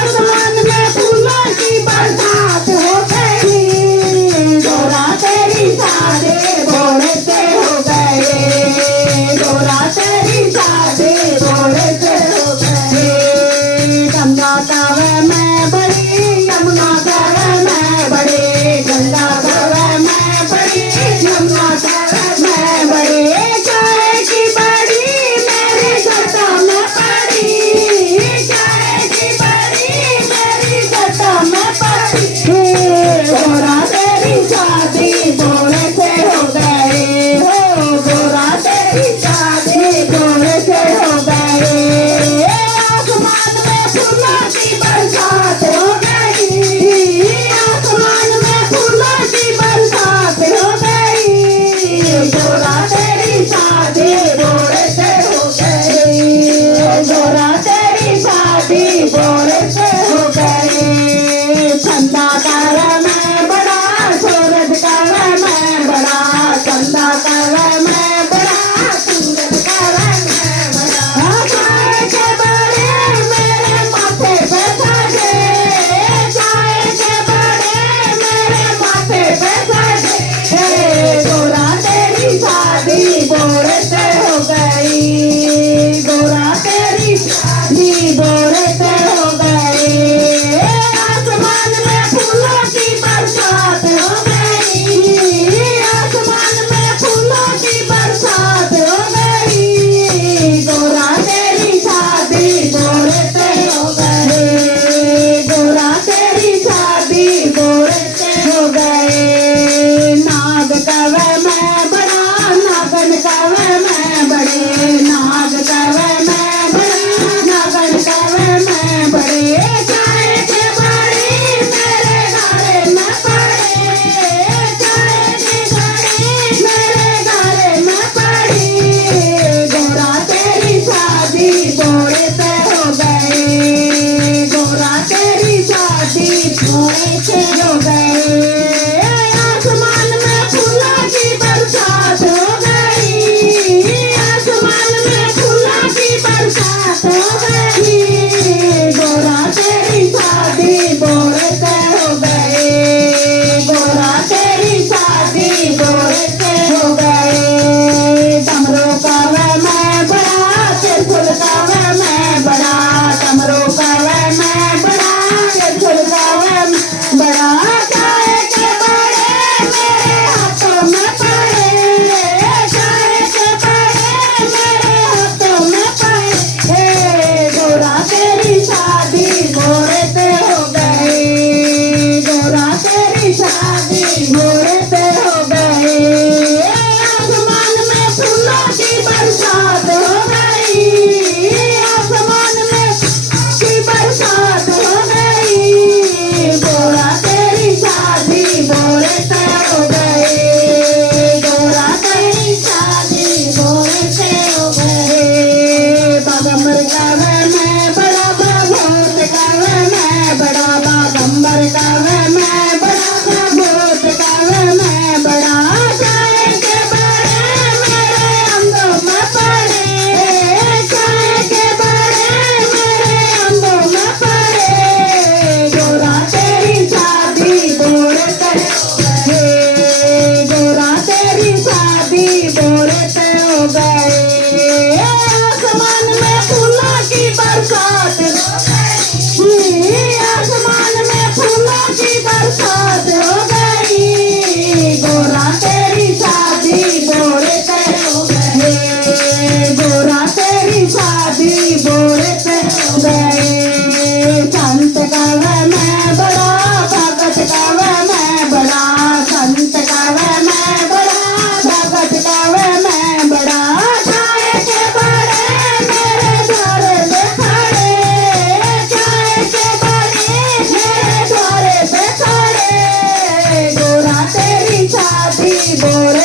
आसमान में फूलों की बरसात हो गई। गोरा तेरी शादी भोरे से हो गई। गोरा तेरी शादी भोरे से हो गई। गंगा कावे में बड़ी, यमुना कावे में बड़ी, गंगा कावे में बड़ी, यमुना कावे में बड़ी। चाय की बड़ी मेरी घटा में पड़ी, चाय की बड़ी मेरी घटा में पड़ी। गोरा तेरी शादी भोरे से हो गई। हो गोरा तेरी शादी भोरे से हो गई। आसमान में फूलों की बरसात हो गई। आसमान में फूलों की बरसात हो गई। गोरा तेरी शादी भोरे से हो गई। गोरा तेरी शादी भोरे से हो गई। चंदा कावे में बड़ा, सूरज कावे में बड़ा, चंदा कावे में बड़ा, सूरज कावे में बड़ा। चाय के बड़े मेरे माथे पे चढ़े, चाय के बड़े मेरे माथे पे चढ़े। गोरा तेरी शादी भोरे से हो गई। गोरा तेरी शादी भोरे से हो गई। आसमान में फूलों की बरसात हो गई। आसमान में फूलों की बरसात हो गई। गोरा तेरी शादी भोरे से हो गई। गोरा तेरी शादी भोरे से हो गई। नाग कावे में बड़ा, नागन कावे में बड़े, नाग कावे में बड़ा, नागन कावे में बड़े। चाय के बड़ी मेरे गारे में पड़े, चाय की बड़ी मेरे गारे में पड़ी। गोरा तेरी शादी भोरे से हो गई। गोरा तेरी शादी भोरे से हो गई। आसमान में फूलों की बरसात हो गई। आसमान में फूलों की बरसात हो गई। गोरा तेरी शादी भोरे से हो गई। गोरा तेरी शादी भोरे से हो गई। डमरू कावे में बड़ा, त्रिशूल कावे में बड़ा, डमरू कावे में बड़ा, त्रिशूल कावे में बड़ा। चाय के बड़े मेरे हाथों में पड़े, चाय के बड़े मेरे हाथों में पड़े। गोरा तेरी शादी भोरे से हो गई। गोरा तेरी शादी भोरे से हो गई। आसमान में फूलों की बरसात हो गई। आसमान में की बरसात हो गई। गोरा तेरी शादी भोरे से हो गई। गोरा तेरी शादी भोरे से हो गई। बागंबर कावे में बड़ा, भोत कावे में बड़ा, बागंबर कावे में बड़ा, भोत कावे में बड़ा। चाय के बड़े मेरे अंगों में पड़े, चाय के बड़े मेरे अंगों में पड़े। गोरा तेरी शादी भोरे से हो गई। गोरा तेरी शादी भोरे से हो गई। आसमान में फूलों की बरसात हो गई। आसमान में फूलों की बरसात हो गई। गोरा तेरी शादी भोरे से हो गई। गोरा तेरी शादी भोरे से हो गई। संत कावे में बड़ा, भगत कावे में बड़ा, संत कावे में बड़ा, भगत कावे में बड़ा। चाय के बड़े मेरे द्वारे पे खड़े, चाय के बड़े मेरे द्वारे पे खड़े। गोरा तेरी शादी भोरे